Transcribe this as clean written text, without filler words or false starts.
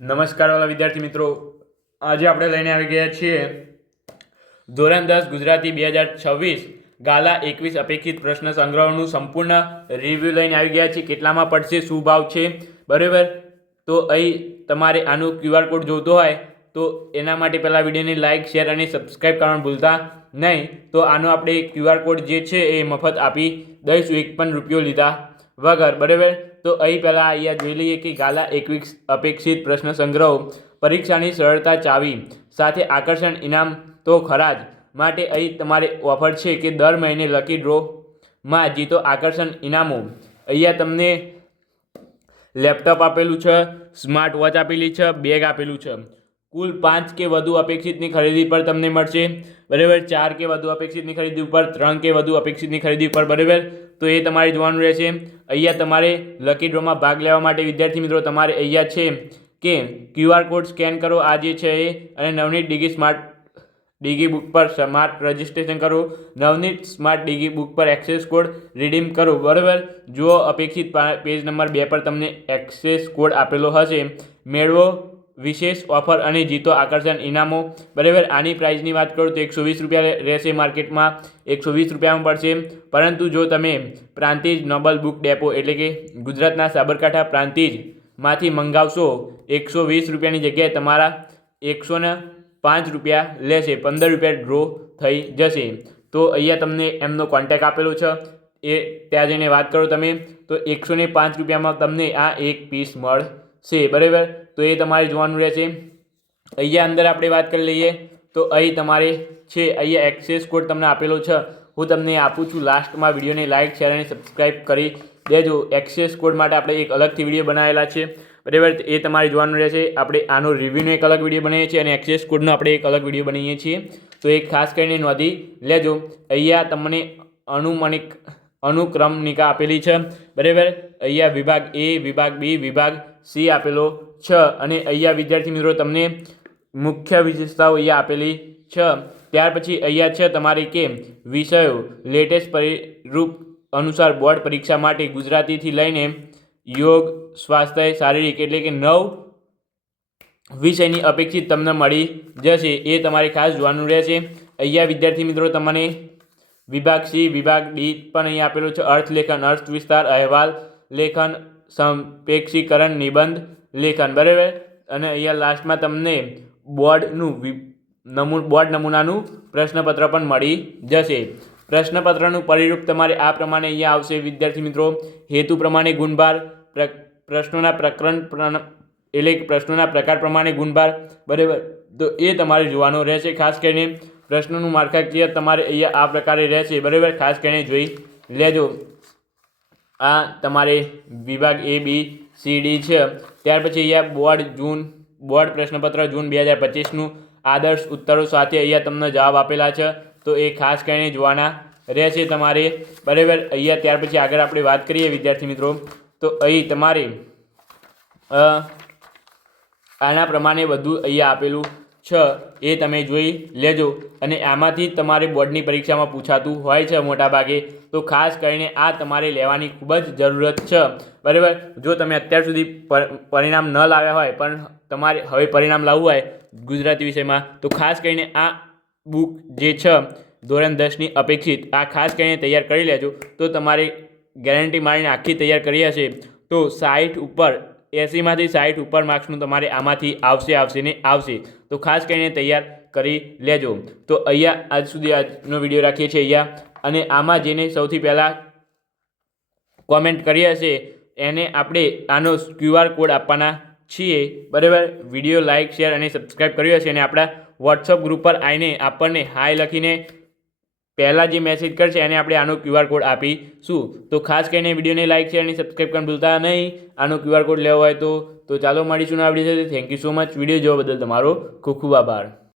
નમસ્કાર વાલા વિદ્યાર્થી મિત્રો, આજે આપણે લઈને આવી ગયા છીએ ધોરણ 10 ગુજરાતી 2026 ગાલા 21 અપેક્ષિત પ્રશ્ન સંગ્રહનું સંપૂર્ણ રિવ્યૂ લઈને આવી ગયા છીએ. કેટલામાં પડશે, શું ભાવ છે, બરાબર. તો અહીં તમારે આનો QR કોડ જોતો હોય તો એના માટે પહેલાં વિડીયોને લાઇક, શેર અને સબસ્ક્રાઈબ કરવાનું ભૂલતા નહીં. તો આનો આપણે QR કોડ જે છે એ મફત આપી દઈશું, એક પણ રૂપિયો લીધા વગર, બરાબર. તો અહીં પહેલાં અહીંયા જોઈ લઈએ કે ગાલા 21 અપેક્ષિત પ્રશ્ન સંગ્રહ પરીક્ષાની સરળતા ચાવી સાથે આકર્ષણ ઇનામ તો ખરા જ. માટે અહીં તમારે ઓફર છે કે દર મહિને લકી ડ્રોમાં જીતો આકર્ષણ ઇનામો. અહીંયા તમને લેપટોપ આપેલું છે, સ્માર્ટ વોચ આપેલી છે, બેગ આપેલું છે. કુલ 5 કે વધુ અપેક્ષિતની ખરીદી પર તમને મળશે, બરાબર. 4 કે વધુ અપેક્ષિતની ખરીદી ઉપર, 3 કે વધુ અપેક્ષિતની ખરીદી ઉપર, બરાબર. તો એ તમારે જોવાનું રહેશે. અહીંયા તમારે લકી ડ્રોમાં ભાગ લેવા માટે વિદ્યાર્થી મિત્રો તમારે અહીંયા છે કે QR કોડ સ્કેન કરો, આ જે છે એ, અને નવનીત ડિગી સ્માર્ટ ડિગી બુક પર સ્માર્ટ રજિસ્ટ્રેશન કરો. નવનીત સ્માર્ટ ડિગી બુક પર એક્સેસ કોડ રિડીમ કરો, બરાબર. જો અપેક્ષિત પેજ નંબર 2 પર તમને એક્સેસ કોડ આપેલો હશે. મેળવો વિશેષ ઓફર અને જીતો આકર્ષણ ઇનામો, બરાબર. આની પ્રાઇસની વાત કરું તો 120 રૂપિયા રહેશે, માર્કેટમાં 120 રૂપિયામાં પડશે. પરંતુ જો તમે પ્રાંતિજ નોબલ બુક ડેપો એટલે કે ગુજરાતના સાબરકાંઠા પ્રાંતિજમાંથી મંગાવશો 120 રૂપિયાની જગ્યાએ તમારા 105 રૂપિયા લેશે, 15 રૂપિયા ડ્રો થઈ જશે. તો અહીંયા તમને એમનો કોન્ટેક આપેલો છે, એ ત્યાં જઈને વાત કરો તમે, તો 105 રૂપિયામાં તમને આ એક પીસ મળશે, બરાબર. તો એ તમારે જોવાનું રહેશે. અહીંયા અંદર આપણે વાત કરી લઈએ તો અહીં તમારે છે, અહીંયા એક્સેસ કોડ તમને આપેલો છે, હું તમને આપું છું. લાસ્ટમાં વિડીયોને લાઇક, શેર અને સબસ્ક્રાઈબ કરી દેજો. એક્સેસ કોડ માટે આપણે એક અલગથી વિડીયો બનાવેલા છે, બરાબર. એ તમારે જોવાનું રહેશે. આપણે આનો રિવ્યૂનો એક અલગ વિડીયો બનાવીએ છીએ અને એક્સેસ કોડનો આપણે એક અલગ વિડીયો બનાવીએ છીએ, તો એ ખાસ કરીને નોંધી લેજો. અહીંયા તમને અનુક્રમણિકા આપેલી છે, બરાબર. અહીંયા વિભાગ A, વિભાગ B, વિભાગ C આપેલો છે, અને અહીંયા વિદ્યાર્થી મિત્રો તમને મુખ્ય વિશેષતાઓ અહીંયા આપેલી છે. ત્યાર પછી અહીંયા છે તમારે કે વિષયો લેટેસ્ટ પરિરૂપ અનુસાર બોર્ડ પરીક્ષા માટે ગુજરાતીથી લઈને યોગ, સ્વાસ્થ્ય, શારીરિક એટલે કે 9 વિષયની અપેક્ષિત તમને મળી જશે. એ તમારે ખાસ જોવાનું રહેશે. અહીંયા વિદ્યાર્થી મિત્રો તમને વિભાગ C, વિભાગ D પણ અહીંયા આપેલો છે. અર્થલેખન, અર્થ વિસ્તાર, અહેવાલ લેખન, સંક્ષેપીકરણ, નિબંધ લેખન, બરાબર. અને અહીંયા લાસ્ટમાં તમને બોર્ડ નમૂનાનું પ્રશ્નપત્ર પણ મળી જશે. પ્રશ્નપત્રનું પરિરૂપ તમારે આ પ્રમાણે અહીંયા આવશે વિદ્યાર્થી મિત્રો. હેતુ પ્રમાણે ગુણભાર, પ્રશ્નોના પ્રકરણ એટલે કે પ્રશ્નોના પ્રકાર પ્રમાણે ગુણભાર, બરાબર. તો એ તમારે જોવાનો રહેશે. ખાસ કરીને પ્રશ્નોનું માળખાકીય તમારે અહીંયા આ પ્રકારે રહેશે, બરાબર. ખાસ કરીને જોઈ લેજો. આ તમારે વિભાગ A, B, C, D છે. ત્યાર પછી અહીંયા બોર્ડ પ્રશ્નપત્ર જૂન 2025નું આદર્શ ઉત્તરો સાથે અહીંયા તમને જવાબ આપેલા છે, તો એ ખાસ કરીને જોવાના રહેશે તમારે, બરાબર. અહીંયા ત્યાર પછી આગળ આપણે વાત કરીએ વિદ્યાર્થી મિત્રો, તો અહીં તમારે આના પ્રમાણે બધું અહીંયા આપેલું છે, એ તમે જોઈ લેજો. અને આમાંથી તમારે બોર્ડની પરીક્ષામાં પૂછાતું હોય છે મોટા ભાગે, તો ખાસ કરીને આ તમારે લેવાની ખૂબ જ જરૂરત છે, બરાબર. જો તમે અત્યાર સુધી પરિણામ ન લાવ્યા હોય પણ તમારે હવે પરિણામ લાવવું હોય ગુજરાતી વિષયમાં, તો ખાસ કરીને આ બુક જે છે ધોરણ 10ની અપેક્ષિત, આ ખાસ કરીને તૈયાર કરી લેજો. તો તમારે ગેરંટી મારીને આખી તૈયાર કરી હશે તો 60 ઉપર 80માંથી 60 ઉપર માર્ક્સનું તમારે આમાંથી આવશે ને આવશે. તો ખાસ કરીને તૈયાર કરી લેજો. તો અહીંયા આજ સુધી આજનો વિડીયો રાખીએ છીએ અહીંયા. અને આમાં જેને સૌથી પહેલાં કોમેન્ટ કરી હશે એને આપણે આનો QR કોડ આપવાના છીએ, બરાબર. વિડીયો લાઇક, શેર અને સબસ્ક્રાઈબ કર્યો હશે અને આપણા વોટ્સઅપ ગ્રુપ પર આવીને આપણને હાય લખીને પહેલાં જે મેસેજ કરશે એને આપણે આનો QR કોડ આપીશું. તો ખાસ કરીને વિડીયોને લાઇક, શેર અને સબસ્ક્રાઈબ કરવાનું ભૂલતા નહીં. આનો QR કોડ લેવો હોય તો ચાલો મળીશું આ વિડીયો સાથે. Thank you so much. Video જોવા બદલ તમારો ખૂબ ખૂબ આભાર.